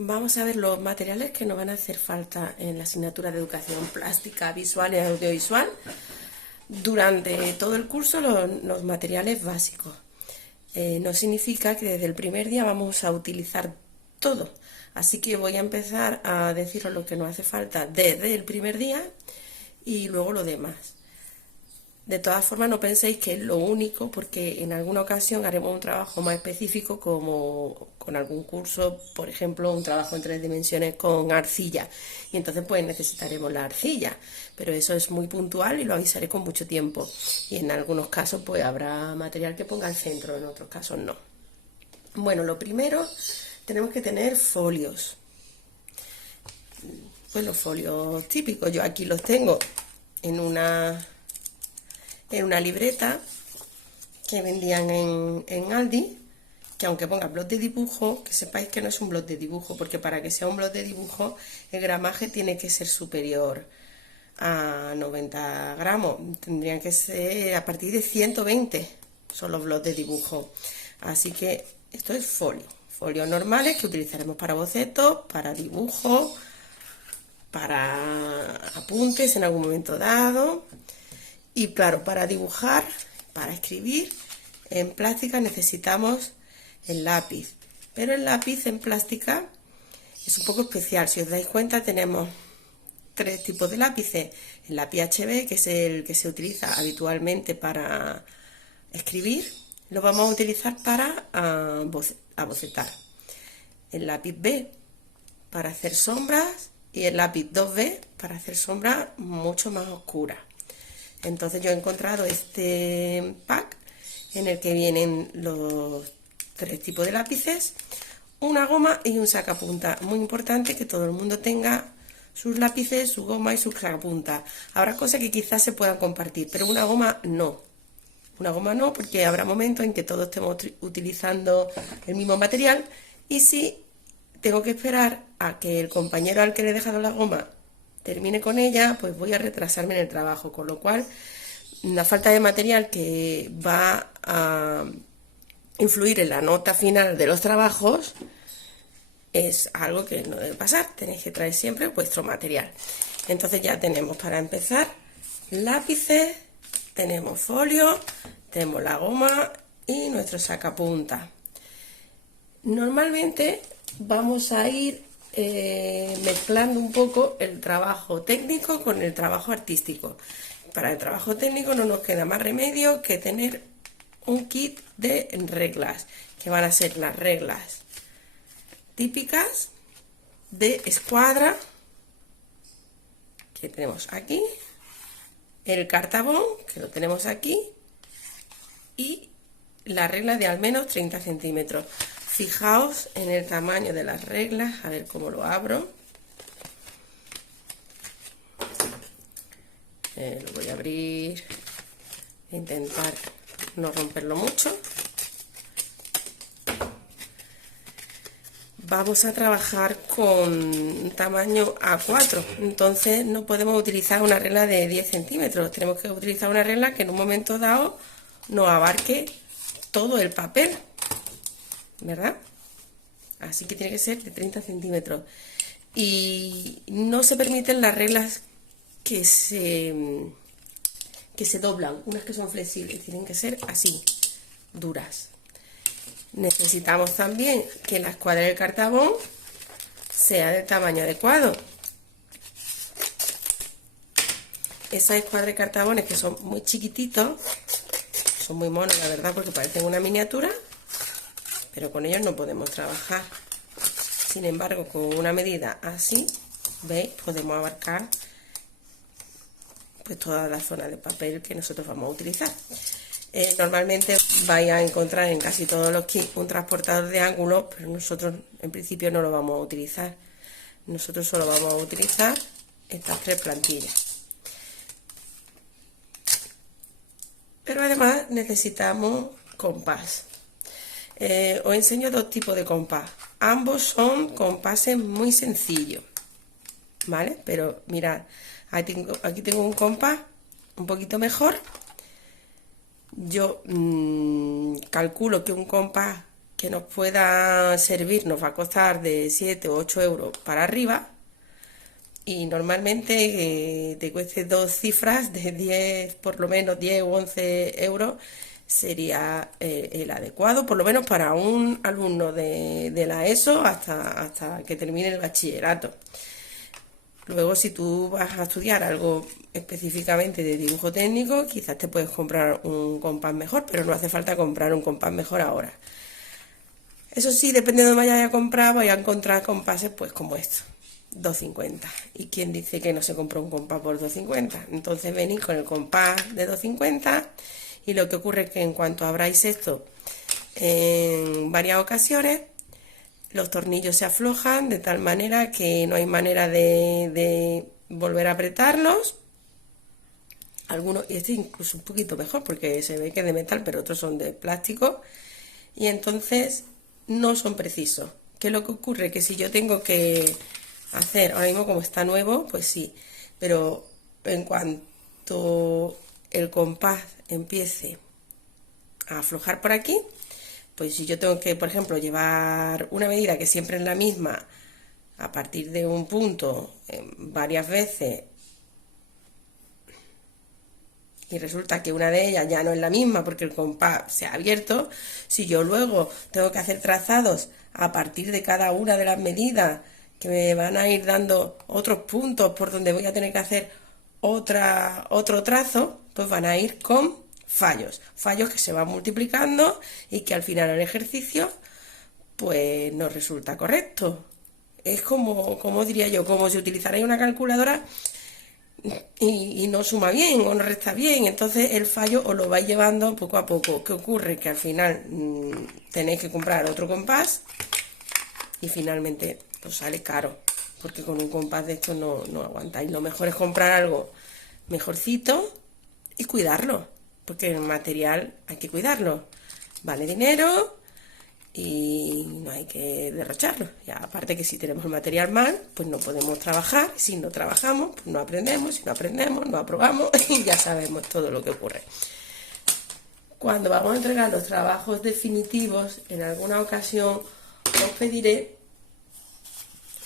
Vamos a ver los materiales que nos van a hacer falta en la asignatura de educación plástica, visual y audiovisual. Durante todo el curso los materiales básicos. No significa que desde el primer día vamos a utilizar todo. Así que voy a empezar a deciros lo que nos hace falta desde el primer día y luego lo demás. De todas formas, no penséis que es lo único, porque en alguna ocasión haremos un trabajo más específico, como con algún curso, por ejemplo, un trabajo en 3 dimensiones con arcilla. Y entonces pues necesitaremos la arcilla, pero eso es muy puntual y lo avisaré con mucho tiempo. Y en algunos casos pues habrá material que ponga al centro, en otros casos no. Bueno, lo primero, tenemos que tener folios. Pues los folios típicos, yo aquí los tengo en una libreta que vendían en Aldi, que aunque ponga blog de dibujo, que sepáis que no es un blog de dibujo, porque para que sea un blog de dibujo el gramaje tiene que ser superior a 90 gramos, tendrían que ser a partir de 120, son los blogs de dibujo. Así que esto es folios normales que utilizaremos para bocetos, para dibujos, para apuntes en algún momento dado. Y claro, para dibujar, para escribir, en plástica necesitamos el lápiz. Pero el lápiz en plástica es un poco especial. Si os dais cuenta, tenemos 3 tipos de lápices. El lápiz HB, que es el que se utiliza habitualmente para escribir, lo vamos a utilizar para bocetar. El lápiz B para hacer sombras y el lápiz 2B para hacer sombras mucho más oscuras. Entonces yo he encontrado este pack en el que vienen los 3 tipos de lápices, una goma y un sacapunta. Muy importante que todo el mundo tenga sus lápices, su goma y su sacapunta. Habrá cosas que quizás se puedan compartir, pero una goma no. Una goma no, porque habrá momentos en que todos estemos utilizando el mismo material, y si tengo que esperar a que el compañero al que le he dejado la goma termine con ella, pues voy a retrasarme en el trabajo, con lo cual la falta de material que va a influir en la nota final de los trabajos es algo que no debe pasar. Tenéis que traer siempre vuestro material. Entonces ya tenemos, para empezar, lápices, tenemos folio, tenemos la goma y nuestro sacapunta. Normalmente vamos a ir mezclando un poco el trabajo técnico con el trabajo artístico. Para el trabajo técnico no nos queda más remedio que tener un kit de reglas, que van a ser las reglas típicas de escuadra, que tenemos aquí, el cartabón, que lo tenemos aquí, y la regla de al menos 30 centímetros. Fijaos en el tamaño de las reglas, a ver cómo lo abro. Lo voy a abrir, intentar no romperlo mucho. Vamos a trabajar con tamaño A4, entonces no podemos utilizar una regla de 10 centímetros, tenemos que utilizar una regla que en un momento dado nos abarque todo el papel, ¿verdad? Así que tiene que ser de 30 centímetros. Y no se permiten las reglas que se doblan, unas que son flexibles, tienen que ser así, duras. Necesitamos también que la escuadra del cartabón sea del tamaño adecuado. Esas escuadras de cartabones que son muy chiquititos, son muy monos, la verdad, porque parecen una miniatura, pero con ellos no podemos trabajar. Sin embargo, con una medida así, ¿veis? Podemos abarcar pues toda la zona de papel que nosotros vamos a utilizar. Normalmente vais a encontrar en casi todos los kits un transportador de ángulos, pero nosotros en principio no lo vamos a utilizar. Nosotros solo vamos a utilizar estas 3 plantillas. Pero además necesitamos compás. Os enseño 2 tipos de compás. Ambos son compases muy sencillos, ¿vale? Pero mirad, aquí tengo un compás un poquito mejor. Yo calculo que un compás que nos pueda servir nos va a costar de 7 o 8 euros para arriba, y normalmente te cueste dos cifras de 10, por lo menos 10 o 11 euros, sería el adecuado, por lo menos para un alumno de la ESO hasta que termine el bachillerato. Luego, si tú vas a estudiar algo específicamente de dibujo técnico, quizás te puedes comprar un compás mejor, pero no hace falta comprar un compás mejor ahora. Eso sí, dependiendo de dónde vayas a comprar, vais a encontrar compases pues como estos, 2,50. ¿Y quién dice que no se compró un compás por 2,50? Entonces venís con el compás de 2,50, y lo que ocurre es que en cuanto abráis esto en varias ocasiones, los tornillos se aflojan de tal manera que no hay manera de volver a apretarlos. Algunos, y este incluso un poquito mejor porque se ve que es de metal, pero otros son de plástico, y entonces no son precisos. ¿Qué es lo que ocurre? Que si yo tengo que hacer, ahora mismo como está nuevo, pues sí, pero en cuanto el compás empiece a aflojar por aquí, pues si yo tengo que, por ejemplo, llevar una medida que siempre es la misma a partir de un punto varias veces, y resulta que una de ellas ya no es la misma porque el compás se ha abierto, si yo luego tengo que hacer trazados a partir de cada una de las medidas que me van a ir dando otros puntos por donde voy a tener que hacer otro trazo, pues van a ir con fallos que se van multiplicando y que al final el ejercicio pues no resulta correcto. Es como diría yo, como si utilizarais una calculadora y no suma bien o no resta bien, entonces el fallo os lo vais llevando poco a poco. ¿Qué ocurre? Que al final tenéis que comprar otro compás y finalmente os sale caro, porque con un compás de estos no aguantáis. Lo mejor es comprar algo mejorcito y cuidarlo, porque el material hay que cuidarlo, vale dinero y no hay que derrocharlo. Y aparte que si tenemos el material mal, pues no podemos trabajar. Si no trabajamos, pues no aprendemos. Si no aprendemos, no aprobamos y ya sabemos todo lo que ocurre. Cuando vamos a entregar los trabajos definitivos, en alguna ocasión os pediré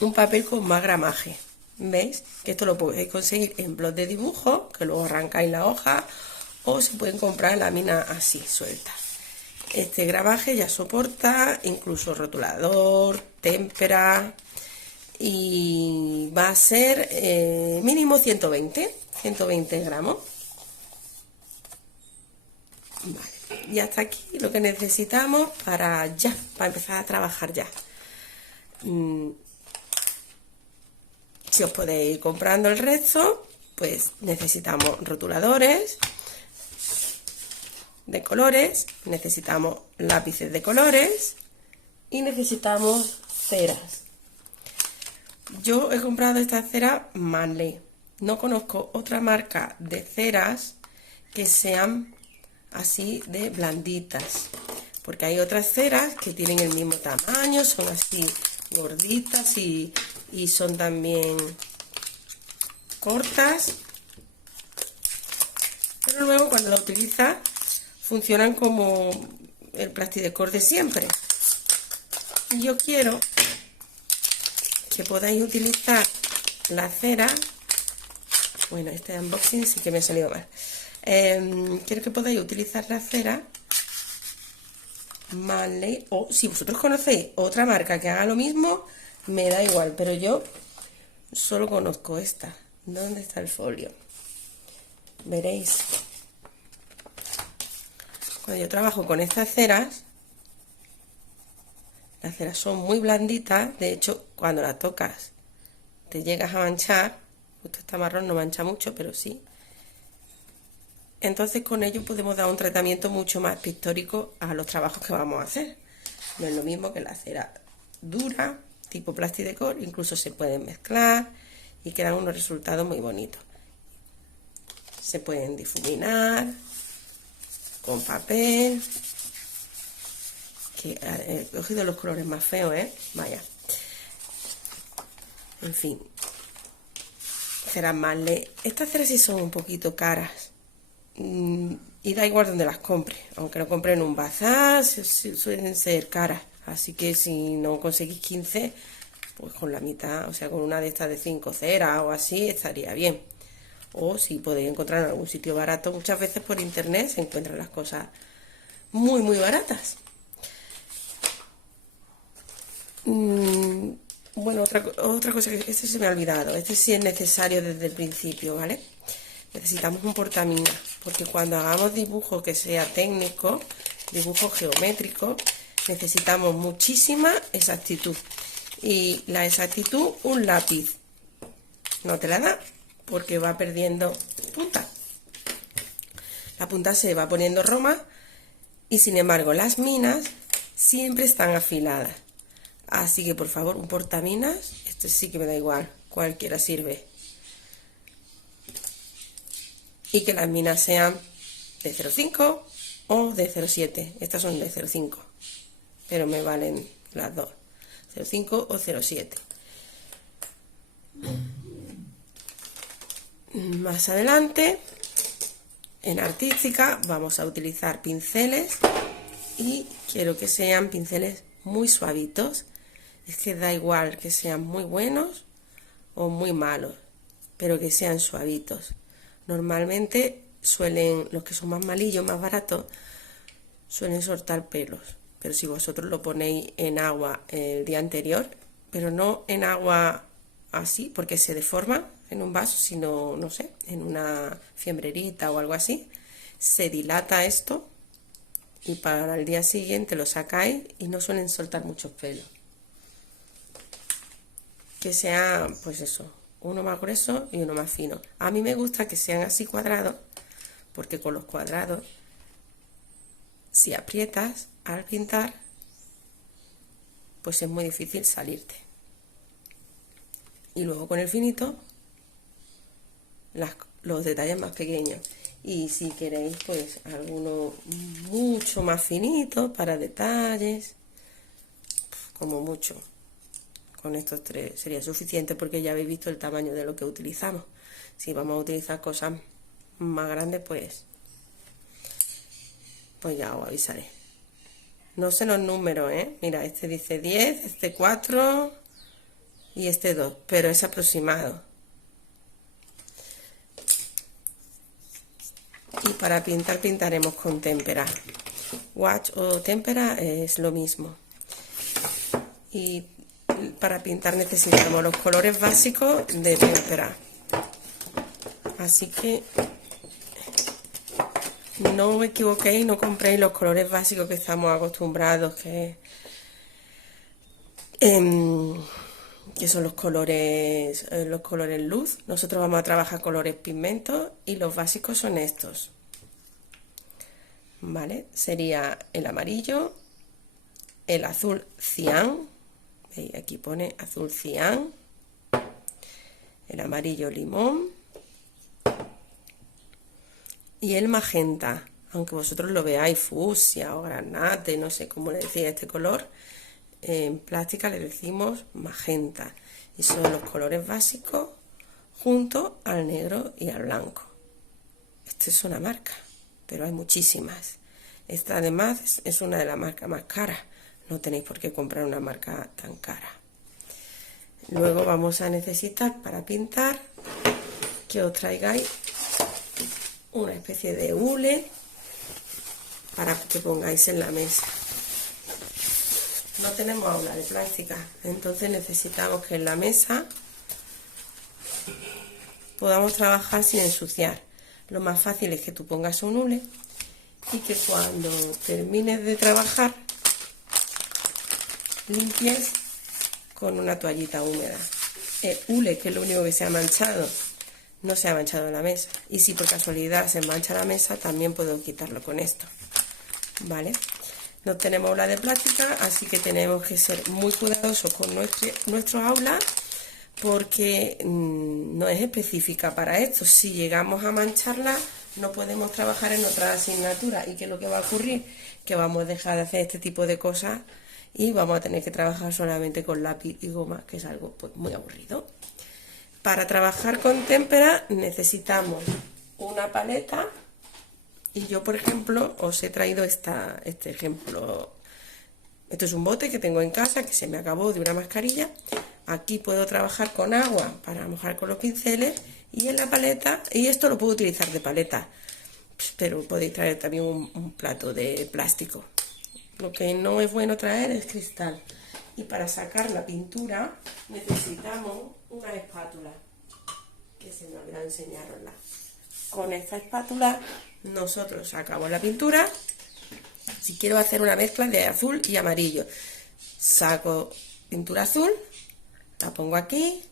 un papel con más gramaje. ¿Veis? Que esto lo podéis conseguir en blog de dibujo, que luego arrancáis la hoja, o se pueden comprar láminas así, sueltas. Este gramaje ya soporta incluso rotulador, témpera, y va a ser mínimo 120 gramos. Vale. Y hasta aquí lo que necesitamos para empezar a trabajar ya. Si os podéis ir comprando el resto, pues necesitamos rotuladores de colores, necesitamos lápices de colores y necesitamos ceras. Yo he comprado esta cera Manley. No conozco otra marca de ceras que sean así de blanditas, porque hay otras ceras que tienen el mismo tamaño, son así gorditas y son también cortas, pero luego cuando la utilizas funcionan como el plastidecor de siempre. Y yo quiero que podáis utilizar la cera. Bueno, este unboxing sí que me ha salido mal. Quiero que podáis utilizar la cera Manley, o si vosotros conocéis otra marca que haga lo mismo, me da igual, pero yo solo conozco esta. ¿Dónde está el folio? Veréis, cuando yo trabajo con estas ceras, las ceras son muy blanditas. De hecho, cuando la tocas te llegas a manchar. Justo esta marrón no mancha mucho, pero sí. Entonces con ello podemos dar un tratamiento mucho más pictórico a los trabajos que vamos a hacer. No es lo mismo que la cera dura, tipo plastidecor, incluso se pueden mezclar y quedan unos resultados muy bonitos. Se pueden difuminar con papel, que he cogido los colores más feos, vaya. En fin, ceras Manley. Estas ceras sí son un poquito caras. Y da igual donde las compre, aunque lo compre en un bazar, suelen ser caras. Así que si no conseguís 15, pues con la mitad, o sea, con una de estas de 5 ceras o así, estaría bien. O si podéis encontrar en algún sitio barato, muchas veces por internet se encuentran las cosas muy, muy baratas. Bueno, otra cosa que este se me ha olvidado, este sí es necesario desde el principio, ¿vale? Necesitamos un portamina, porque cuando hagamos dibujo que sea técnico, dibujo geométrico, necesitamos muchísima exactitud. Y la exactitud, un lápiz no te la da, porque va perdiendo punta. La punta se va poniendo roma y sin embargo las minas siempre están afiladas. Así que por favor, un portaminas, este sí que me da igual, cualquiera sirve. Y que las minas sean de 0,5 o de 0,7. Estas son de 0,5, pero me valen las dos, 0,5 o 0,7. Más adelante, en artística, vamos a utilizar pinceles y quiero que sean pinceles muy suavitos. Es que da igual que sean muy buenos o muy malos, pero que sean suavitos. Normalmente los que son más malillos, más baratos, suelen soltar pelos. Pero si vosotros lo ponéis en agua el día anterior, pero no en agua así, porque se deforma en un vaso, sino, no sé, en una fiembrerita o algo así, se dilata esto y para el día siguiente lo sacáis y no suelen soltar muchos pelos. Que sea, pues eso, uno más grueso y uno más fino. A mí me gusta que sean así cuadrados, porque con los cuadrados, si aprietas al pintar, pues es muy difícil salirte. Y luego con el finito, los detalles más pequeños. Y si queréis, pues alguno mucho más finito para detalles, como mucho. Con estos tres sería suficiente porque ya habéis visto el tamaño de lo que utilizamos. Si vamos a utilizar cosas más grandes, pues ya os avisaré. No sé los números, ¿eh? Mira, este dice 10, este 4 y este 2, pero es aproximado. Y para pintar, pintaremos con témpera. Gouache o témpera es lo mismo. Y para pintar necesitamos los colores básicos de témpera. Así que no os equivoquéis, no compréis los colores básicos que estamos acostumbrados, que son los colores luz. Nosotros vamos a trabajar colores pigmentos y los básicos son estos. ¿Vale? Sería el amarillo, el azul cian, ¿veis? Aquí pone azul cian, el amarillo limón y el magenta, aunque vosotros lo veáis fucsia o granate, no sé cómo le decía este color, en plástica le decimos magenta, y son los colores básicos junto al negro y al blanco. Esta es una marca, pero hay muchísimas. Esta además es una de las marcas más caras, no tenéis por qué comprar una marca tan cara. Luego vamos a necesitar para pintar que os traigáis una especie de hule para que pongáis en la mesa. No tenemos aula de plástica, entonces necesitamos que en la mesa podamos trabajar sin ensuciar. Lo más fácil es que tú pongas un hule y que cuando termines de trabajar limpies con una toallita húmeda. El hule, que es lo único que se ha manchado, no se ha manchado la mesa. Y si por casualidad se mancha la mesa, también puedo quitarlo con esto. ¿Vale? No tenemos aula de plástica, así que tenemos que ser muy cuidadosos con nuestro aula, porque no es específica para esto. Si llegamos a mancharla, no podemos trabajar en otra asignatura. ¿Y qué es lo que va a ocurrir? Que vamos a dejar de hacer este tipo de cosas y vamos a tener que trabajar solamente con lápiz y goma, que es algo pues muy aburrido. Para trabajar con témpera necesitamos una paleta Y yo, por ejemplo, os he traído este ejemplo. Esto es un bote que tengo en casa, que se me acabó de una mascarilla. Aquí puedo trabajar con agua para mojar con los pinceles, y en la paleta, y esto lo puedo utilizar de paleta, pero podéis traer también un plato de plástico. Lo que no es bueno traer es cristal. Y para sacar la pintura necesitamos una espátula, que se me olvidó enseñarosla. Con esta espátula nosotros sacamos la pintura. Si quiero hacer una mezcla de azul y amarillo, saco pintura azul, la pongo aquí,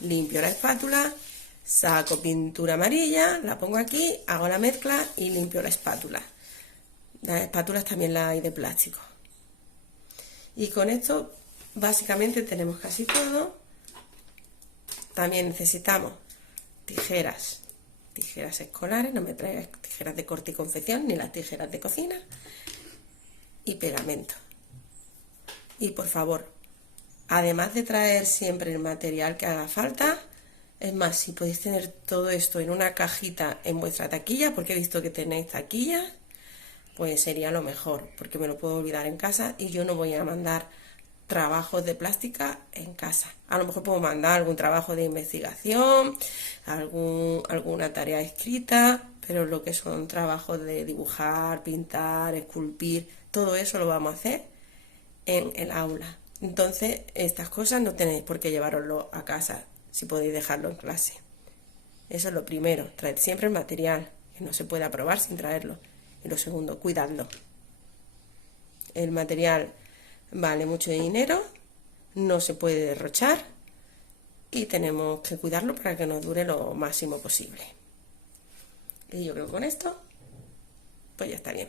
limpio la espátula, saco pintura amarilla, la pongo aquí, hago la mezcla y limpio la espátula. Las espátulas también las hay de plástico. Y con esto básicamente tenemos casi todo. También necesitamos tijeras escolares, no me traigas tijeras de corte y confección ni las tijeras de cocina, y pegamento. Y por favor, además de traer siempre el material que haga falta, es más, si podéis tener todo esto en una cajita en vuestra taquilla, porque he visto que tenéis taquillas, pues sería lo mejor, porque me lo puedo olvidar en casa y yo no voy a mandar trabajos de plástica en casa. A lo mejor puedo mandar algún trabajo de investigación, alguna tarea escrita, pero lo que son trabajos de dibujar, pintar, esculpir, todo eso lo vamos a hacer en el aula. Entonces, estas cosas no tenéis por qué llevaroslo a casa, si podéis dejarlo en clase. Eso es lo primero, traed siempre el material, que no se puede probar sin traerlo. Y lo segundo, cuidadlo. El material vale mucho dinero, no se puede derrochar y tenemos que cuidarlo para que nos dure lo máximo posible. Y yo creo que con esto, pues ya está bien.